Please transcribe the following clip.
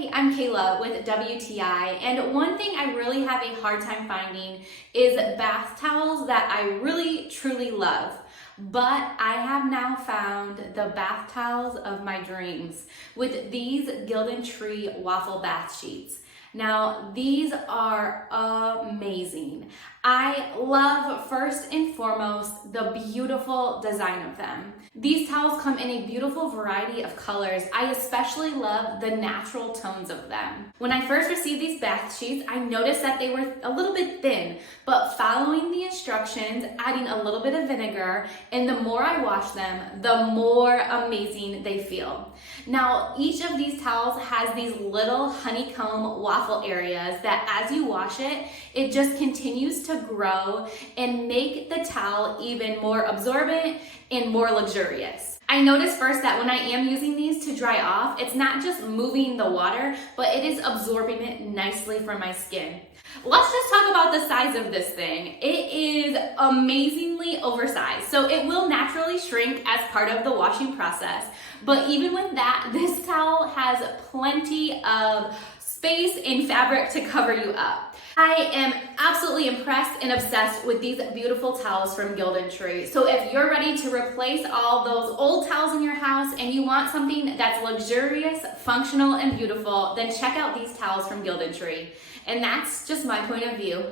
Hey, I'm Kayla with WTI, and one thing I really have a hard time finding is bath towels that I really truly love. But I have now found the bath towels of my dreams with these Gilden Tree waffle bath sheets. Now, these are amazing. I love, first and foremost, the beautiful design of them. These towels come in a beautiful variety of colors. I especially love the natural tones of them. When I first received these bath sheets, I noticed that they were a little bit thin, but following the instructions, adding a little bit of vinegar, and the more I wash them, the more amazing they feel. Now, each of these towels has these little honeycomb waffle areas that as you wash it, it just continues to grow and make the towel even more absorbent and more luxurious. I noticed first that when I am using these to dry off, it's not just moving the water, but it is absorbing it nicely from my skin. Let's just talk about the size of this thing. It is amazingly oversized, so it will naturally shrink as part of the washing process. But even with that, this towel has plenty of space and fabric to cover you up. I am absolutely impressed and obsessed with these beautiful towels from Gilden Tree. So if you're ready to replace all those old towels in your house and you want something that's luxurious, functional, and beautiful, then check out these towels from Gilden Tree. And that's just my point of view.